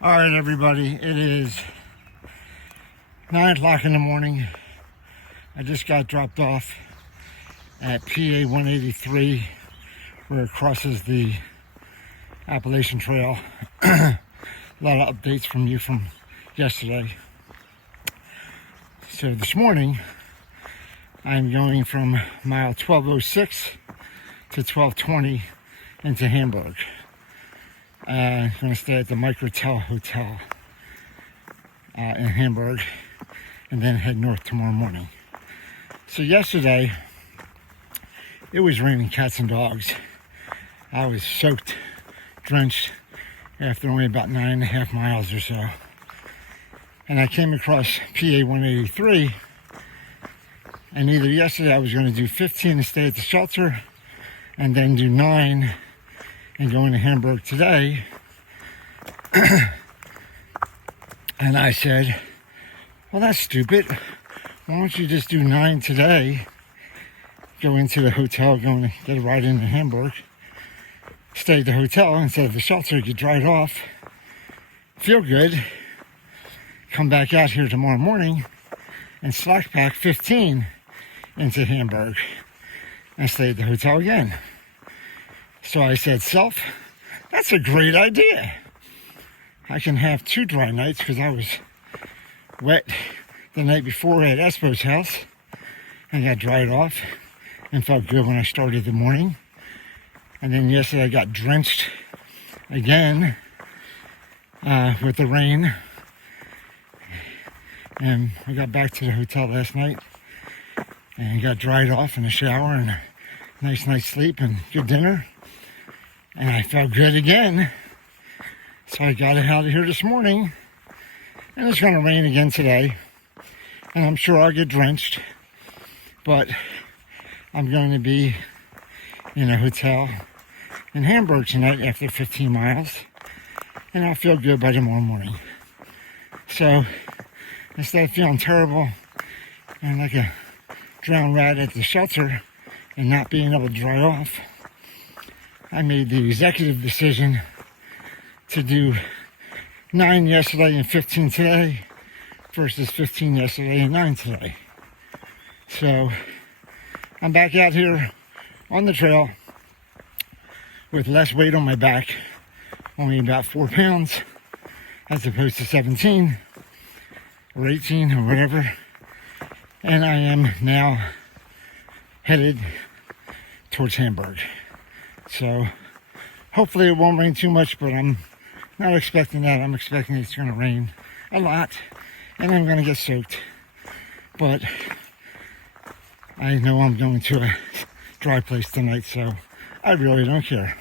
All right, everybody, it is 9 o'clock in the morning. I just got dropped off at PA 183 where it crosses the Appalachian Trail. A lot of updates from you from yesterday. So this morning, I'm going from mile 1206 to 1220 into Hamburg. I'm going to stay at the Microtel Hotel in Hamburg and then head north tomorrow morning. So yesterday, it was raining cats and dogs. I was soaked, drenched after only about 9.5 miles or so. And I came across PA 183, and either yesterday I was going to do 15 to stay at the shelter and then do 9 and go into Hamburg today. And I said, well, that's stupid. Why don't you just do 9 today, go into the hotel, go and get a ride into Hamburg, stay at the hotel instead of the shelter, get dried off, feel good, come back out here tomorrow morning and Slackpack 15 into Hamburg and stay at the hotel again. So I said, self, that's a great idea. I can have 2 dry nights because I was wet the night before at Espo's house and got dried off and felt good when I started the morning. And then yesterday I got drenched again with the rain. And I got back to the hotel last night and got dried off in the shower and a nice night's sleep and good dinner. And I felt good again. So I got out of here this morning. And it's going to rain again today. And I'm sure I'll get drenched. But I'm going to be in a hotel in Hamburg tonight after 15 miles. And I'll feel good by tomorrow morning. So instead of feeling terrible and like a drowned rat at the shelter and not being able to dry off, I made the executive decision to do 9 yesterday and 15 today versus 15 yesterday and 9 today. So I'm back out here on the trail with less weight on my back, only about 4 pounds as opposed to 17 or 18 or whatever. And I am now headed towards Hamburg. So hopefully it won't rain too much, but I'm not expecting that. I'm expecting it's going to rain a lot and I'm going to get soaked. But I know I'm going to a dry place tonight, so I really don't care.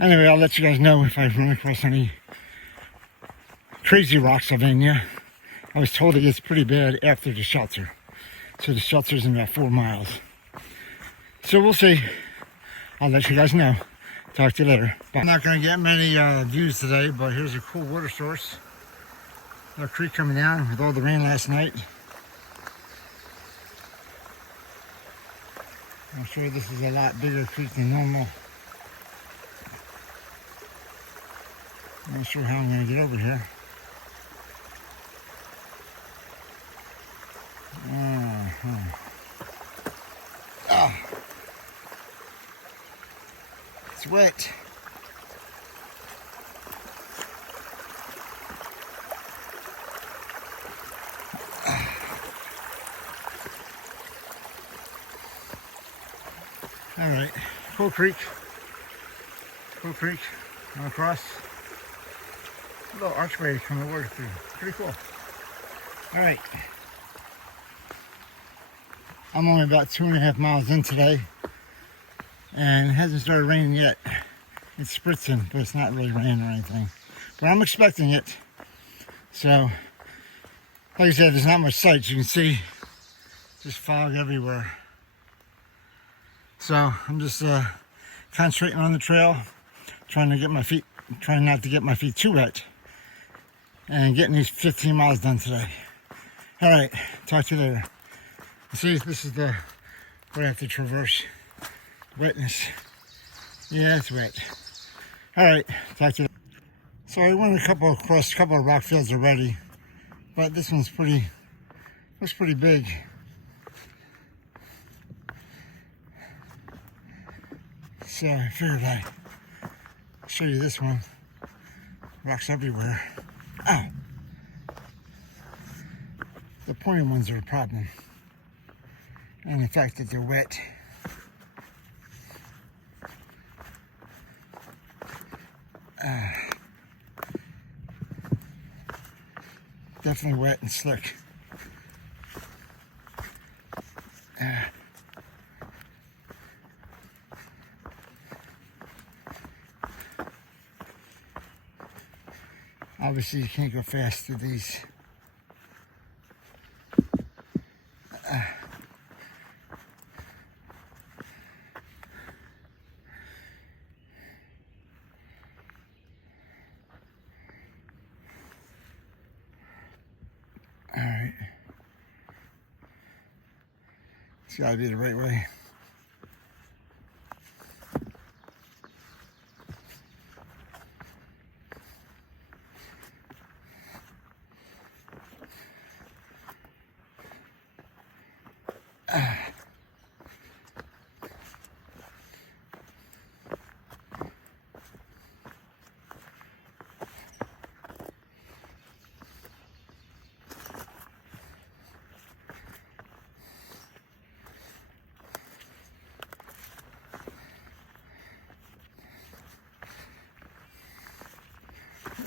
Anyway, I'll let you guys know if I run across any crazy rocks, Sylvania. I was told it gets pretty bad after the shelter. So the shelter's in about 4 miles. So we'll see. I'll let you guys know. Talk to you later. Bye. I'm not going to get many views today, but here's a cool water source. A creek coming down with all the rain last night. I'm sure this is a lot bigger creek than normal. I'm not sure how I'm going to get over here. It's wet. All right, Cool Creek, going across. A little archway coming over through. Pretty cool. All right. I'm only about 2.5 miles in today, and it hasn't started raining yet. It's spritzing, but it's not really raining or anything. But I'm expecting it. So, like I said, there's not much sight. You can see just fog everywhere. So I'm just concentrating on the trail, trying not to get my feet too wet, and getting these 15 miles done today. All right, talk to you later. See, this is where I have to traverse. Wetness. Yeah, it's wet. All right, talk to you later. So I went across a couple of rock fields already, but this one's looks pretty big. So I figured I'd show you this one. Rocks everywhere. Oh! The pointy ones are a problem. And the fact that they're wet. Definitely wet and slick. Obviously you can't go fast through these. Alright. It's gotta be the right way.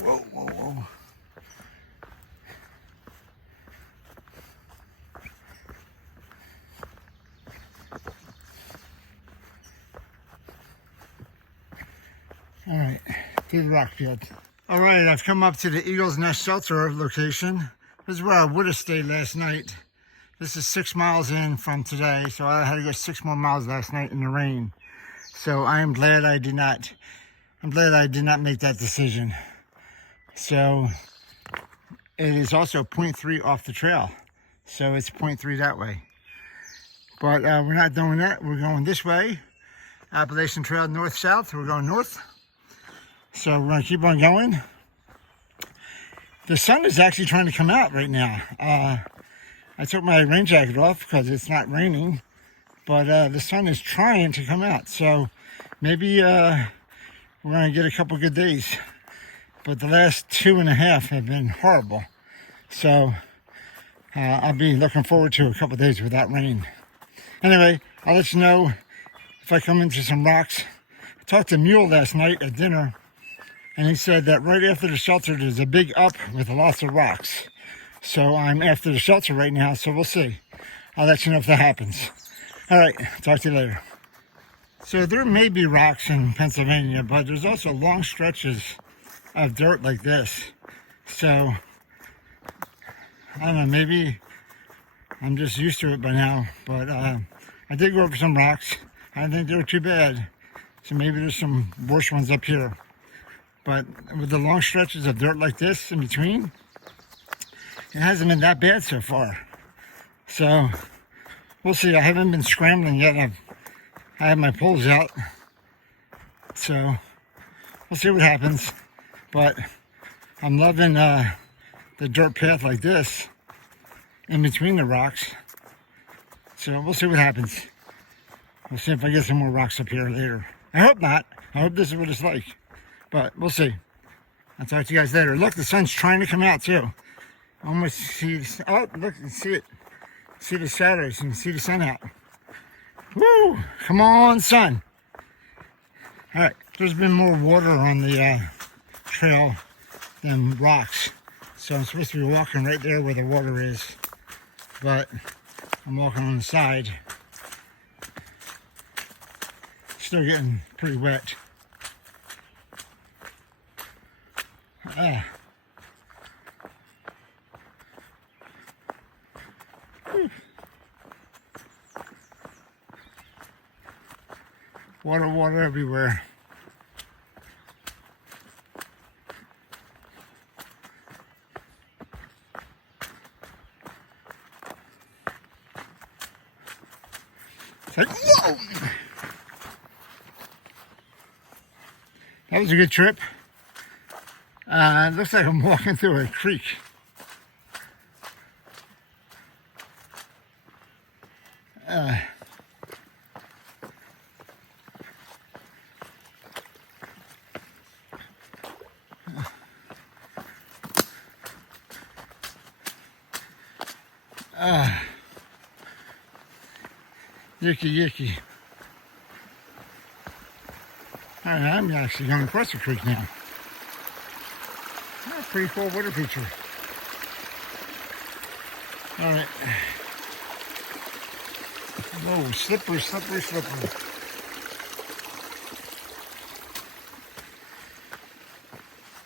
Whoa, whoa, whoa. All right, to the rock field. All right, I've come up to the Eagle's Nest Shelter location. This is where I would have stayed last night. This is 6 miles in from today, so I had to go 6 more miles last night in the rain. So I am glad I did not make that decision. So it is also 0.3 off the trail. So it's 0.3 that way. But we're not doing that. We're going this way. Appalachian Trail north-south. We're going north. So we're going to keep on going. The sun is actually trying to come out right now. I took my rain jacket off because it's not raining. But the sun is trying to come out. So maybe we're going to get a couple good days. But the last 2.5 have been horrible. So I'll be looking forward to a couple days without rain. Anyway, I'll let you know if I come into some rocks. I talked to Mule last night at dinner, and he said that right after the shelter there's a big up with lots of rocks. So I'm after the shelter right now, so we'll see. I'll let you know if that happens. All right, talk to you later. So there may be rocks in Pennsylvania, but there's also long stretches of dirt like this. So I don't know, maybe I'm just used to it by now, but I did go over some rocks. I didn't think they were too bad. So maybe there's some worse ones up here. But with the long stretches of dirt like this in between, it hasn't been that bad so far. So we'll see. I haven't been scrambling yet. I have my poles out. So we'll see what happens. But I'm loving the dirt path like this in between the rocks. So we'll see what happens. We'll see if I get some more rocks up here later. I hope not. I hope this is what it's like. But we'll see. I'll talk to you guys later. Look, the sun's trying to come out too. Almost see, oh, look, you can see it. See the shadows and see the sun out. Woo! Come on, sun. All right, there's been more water on the trail than rocks. So I'm supposed to be walking right there where the water is. But I'm walking on the side. Still getting pretty wet. Water, water everywhere. It's like, whoa! That was a good trip. It looks like I'm walking through a creek. Yicky yicky. Alright, I'm actually going across the creek now. That's a pretty cool water feature. Alright. Whoa, slippery, slippery, slippery.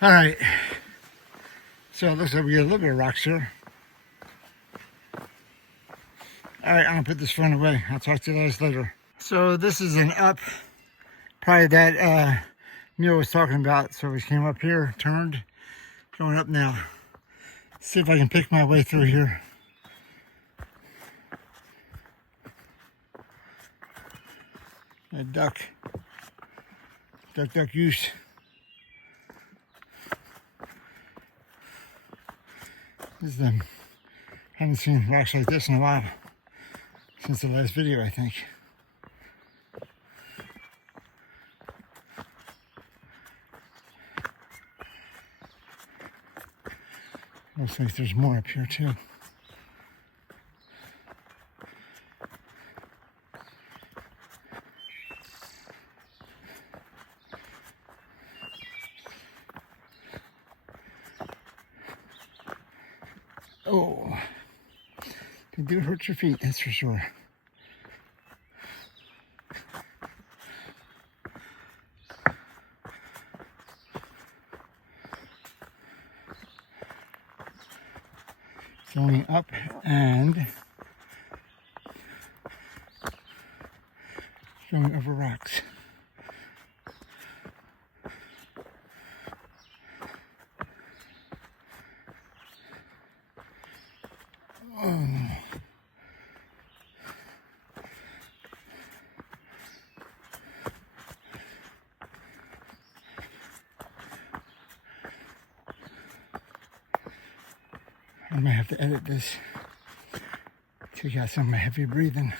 Alright. So it looks like we get a little bit of rocks here. Alright, I'm going to put this phone away. I'll talk to you guys later. So this is an up, probably that Mule was talking about. So we came up here, turned, going up now. See if I can pick my way through here. A duck. Duck, duck, goose. This is them. Haven't seen rocks like this in a while. Since the last video, I think. Looks like there's more up here too. Oh, they do hurt your feet, that's for sure. Going up and going over rocks. Oh. I might have to edit this. Take out some of my heavy breathing.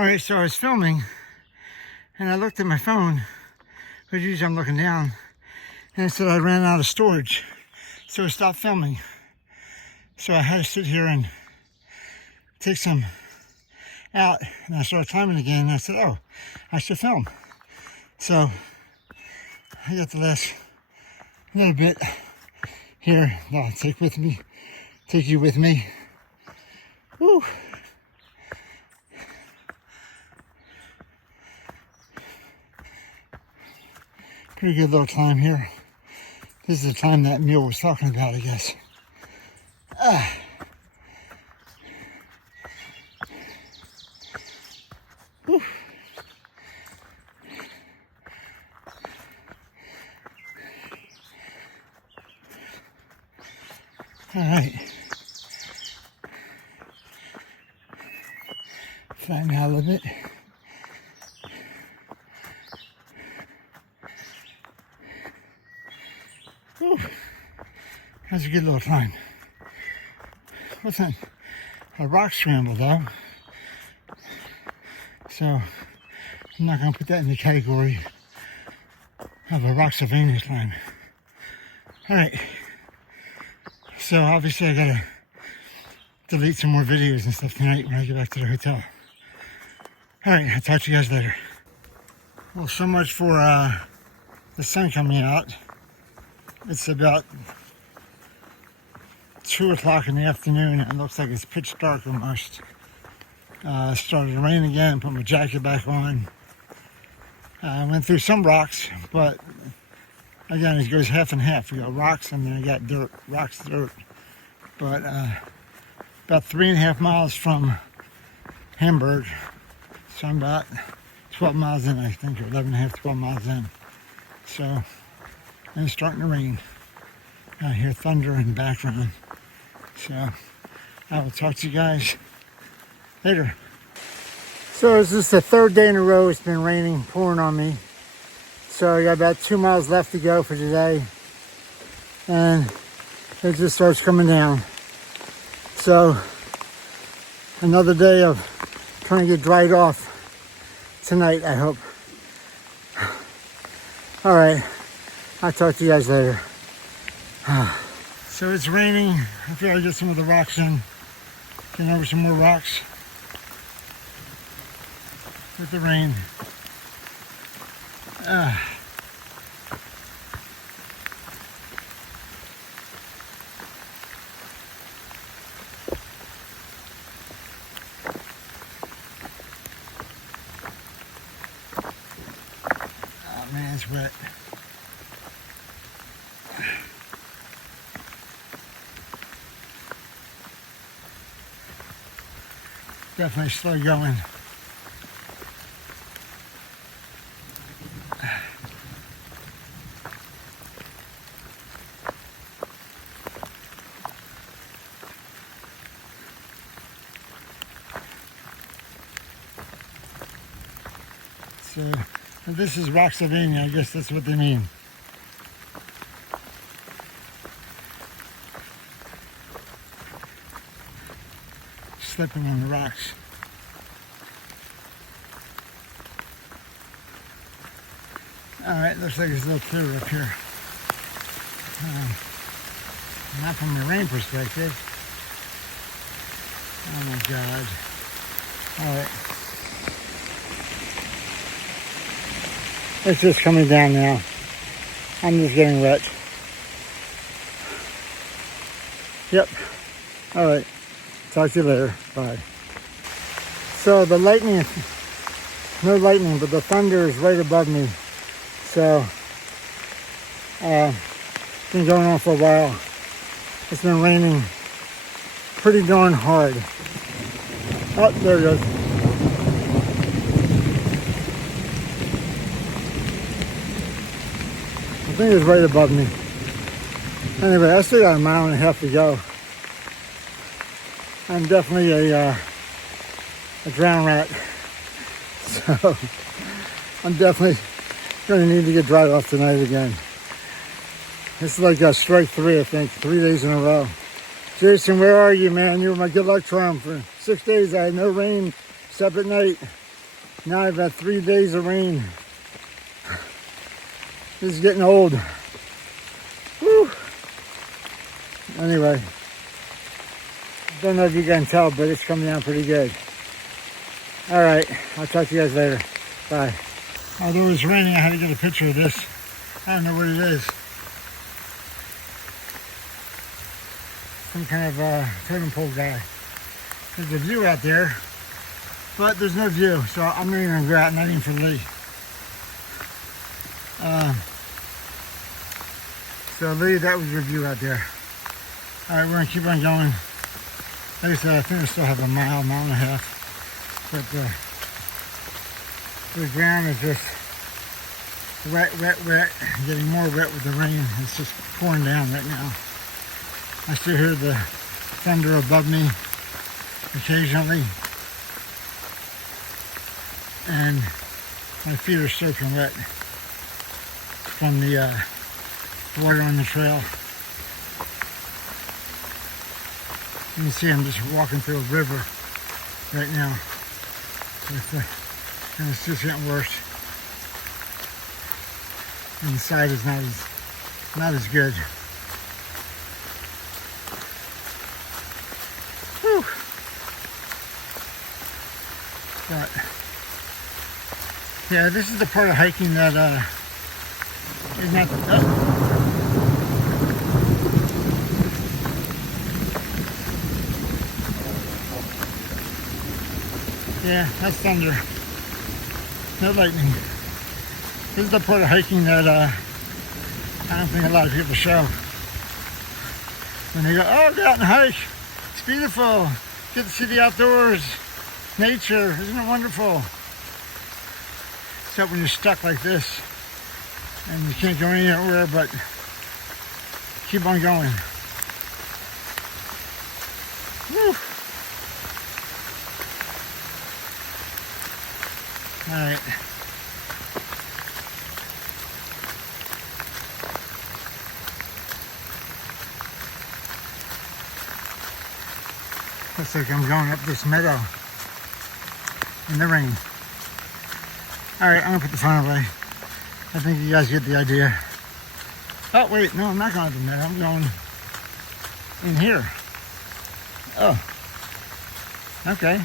Alright, so I was filming and I looked at my phone, because usually I'm looking down, and it said I ran out of storage. So I stopped filming. So I had to sit here and take some out, and I started timing again, and I said, oh, I should film. So I got the last little bit here that I'll take you with me. Woo! Pretty good little climb here. This is the time that Mule was talking about, I guess. Whew. All right. Flatten out a little bit. Whew. That's a good little climb. Wasn't a rock scramble though. So I'm not going to put that in the category of a Rocksylvania climb. Alright. So obviously I gotta delete some more videos and stuff tonight when I get back to the hotel. Alright, I'll talk to you guys later. Well, so much for the sun coming out. It's about 2 o'clock in the afternoon and it looks like it's pitch dark almost. Started to rain again, put my jacket back on. I went through some rocks, but again, it goes half and half. You got rocks and then you got dirt, rocks, dirt. But about 3.5 miles from Hamburg, so I'm about 12 miles in, I think, or 11.5, 12 miles in. So, and it's starting to rain. I hear thunder in the background. So, I will talk to you guys later. So this is the third day in a row it's been raining, pouring on me. So I got about 2 miles left to go for today. And it just starts coming down. So another day of trying to get dried off tonight, I hope. All right, I'll talk to you guys later. So it's raining. I feel like I get some of the rocks in. Getting over some more rocks with the rain. Oh man, it's wet. Definitely slow going. So this is Rocksylvania, I guess that's what they mean. Slipping on the rocks. Alright, looks like it's a little clearer up here. Not from the rain perspective. Oh my god. Alright. It's just coming down now. I'm just getting wet. Yep. Alright. Talk to you later. Bye. So the lightning, no lightning, but the thunder is right above me. So, it's been going on for a while. It's been raining pretty darn hard. Oh, there it goes. I think it's right above me. Anyway, I still got 1.5 miles to go. I'm definitely a drown rat, so I'm definitely going to need to get dried off tonight again. This is like strike 3, I think, 3 days in a row. Jason, where are you, man? You were my good luck charm. For 6 days I had no rain except at night. Now I've had 3 days of rain. This is getting old. Whew. Anyway. Don't know if you can tell, but it's coming down pretty good. All right, I'll talk to you guys later. Bye. Although it was raining, I had to get a picture of this. I don't know what it is. Some kind of totem pole guy. There's a view out there, but there's no view, so I'm not even gonna go out, not even for Lee. So Lee, that was your view out there. All right, we're gonna keep on going. Like I said, I think I still have a mile and a half, but the ground is just wet, getting more wet with the rain. It's just pouring down right now. I still hear the thunder above me occasionally, and my feet are soaking wet from the water on the trail. You can see I'm just walking through a river right now. And it's just getting worse. Inside is not as good. Whew. But yeah, this is the part of hiking that is not. Yeah, that's thunder. No lightning. This is the part of hiking that I don't think a lot of people show. When they go, oh, go out and hike. It's beautiful. Get to see the outdoors. Nature. Isn't it wonderful? Except when you're stuck like this and you can't go anywhere but keep on going. Woo. All right. Looks like I'm going up this meadow in the rain. All right, I'm gonna put the phone away. I think you guys get the idea. Oh wait, no, I'm not going to the meadow. I'm going in here. Oh, okay.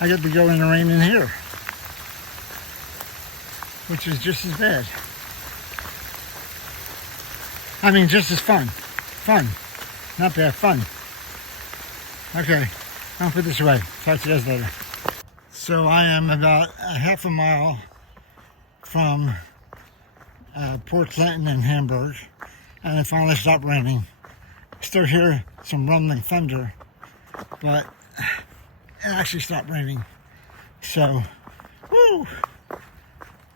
I get to go in the rain in here, which is just as bad. I mean, just as fun. Fun, not bad, fun. Okay, I'll put this away. Talk to you guys later. So I am about a half a mile from Port Clinton and Hamburg, and it finally stopped raining. Still hear some rumbling thunder, but it actually stopped raining. So, woo,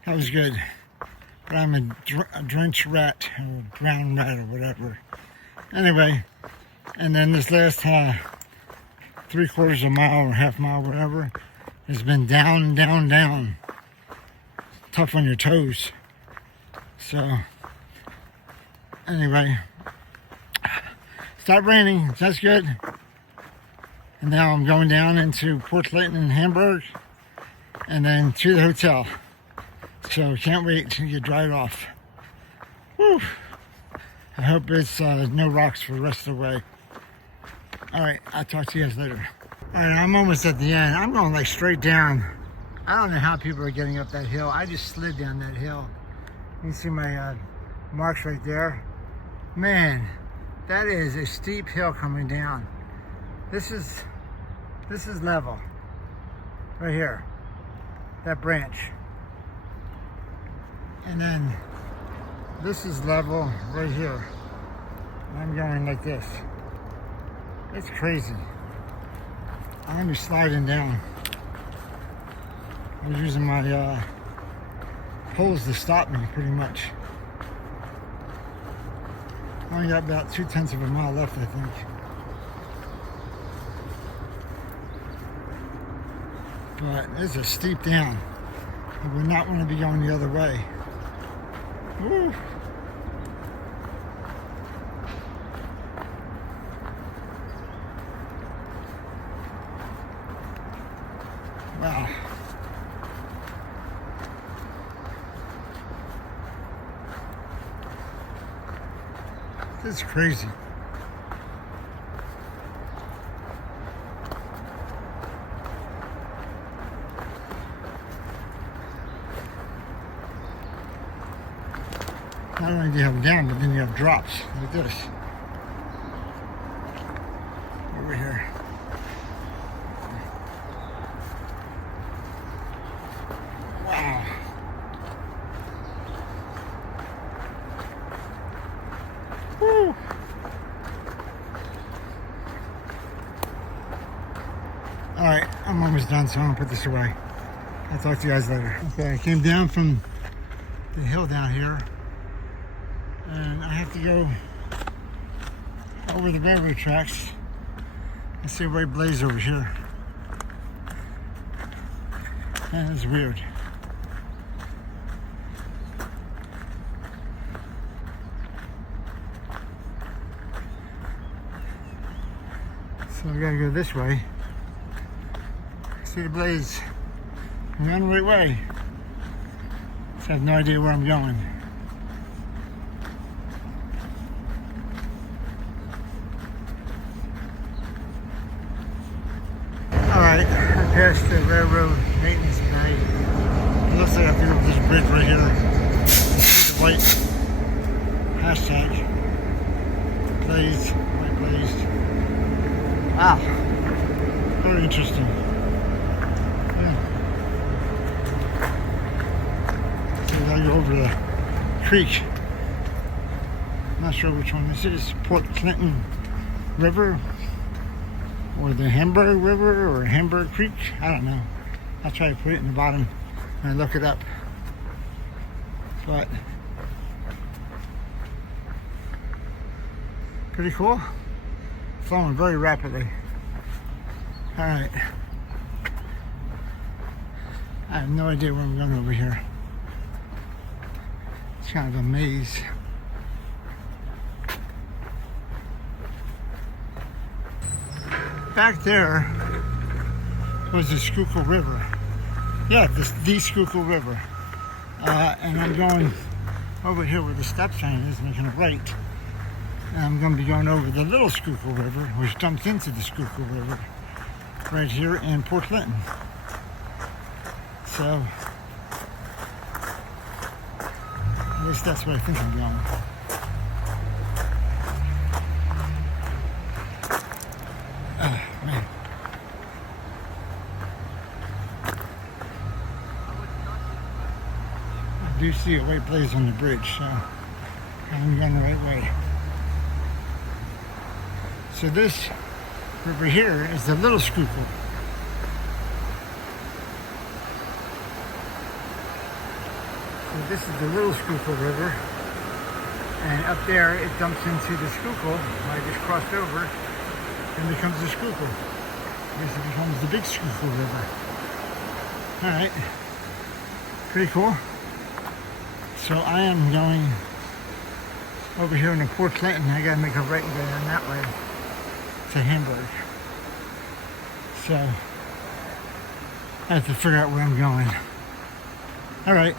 that was good. But I'm a drenched rat, or drowned rat, or whatever. Anyway, and then this last 3/4 of a mile or half mile, whatever, has been down, down, down. Tough on your toes. So, anyway, stopped raining. That's good. And now I'm going down into Port Clinton and Hamburg, and then to the hotel. So can't wait to get dried off. Woo! I hope it's no rocks for the rest of the way. All right, I'll talk to you guys later. All right, I'm almost at the end. I'm going like straight down. I don't know how people are getting up that hill. I just slid down that hill. You can see my marks right there. Man, that is a steep hill coming down. This is level right here, that branch. And then this is level right here. I'm going like this. It's crazy. I'm gonna be sliding down. I was using my poles to stop me, pretty much. I only got about 2/10 of a mile left, I think. But it's a steep down. I would not want to be going the other way. Woo. Wow. This is crazy. Not only do you have them down, but then you have drops like this. Over here. Wow. Woo. All right, I'm almost done, so I'm gonna put this away. I'll talk to you guys later. Okay, I came down from the hill down here, and I have to go over the railroad tracks and see where it blazes over here. That is weird. So I gotta go this way. See the blaze. I'm on the right way. So I have no idea where I'm going. Alright, I passed the railroad maintenance bay. It looks like I have to go over this bridge right here. See the white hashtag. Blaze, white blaze. Wow, very interesting. Yeah. So I gotta want to go over the creek. I'm not sure which one this is. Port Clinton River or the Hamburg River or Hamburg Creek. I don't know. I'll try to put it in the bottom and look it up. But pretty cool. Flowing very rapidly. Alright. I have no idea where I'm going over here. It's kind of a maze. Back there was the Schuylkill River. Yeah, the Schuylkill River. And I'm going over here where the stop sign is, making a right. And I'm going to be going over the little Schuylkill River, which dumps into the Schuylkill River, right here in Port Clinton. So, at least that's where I think I'm going. Oh, man. I do see a white blaze on the bridge, so I'm going the right way. So this river here is the little Schuylkill. So this is the little Schuylkill River, and up there it dumps into the Schuylkill. I just crossed over, and becomes the Schuylkill. This becomes the big Schuylkill River. All right, pretty cool. So I am going over here in Port Clinton. I gotta make a right and go down that way to Hamburg. So I have to figure out where I'm going. All right.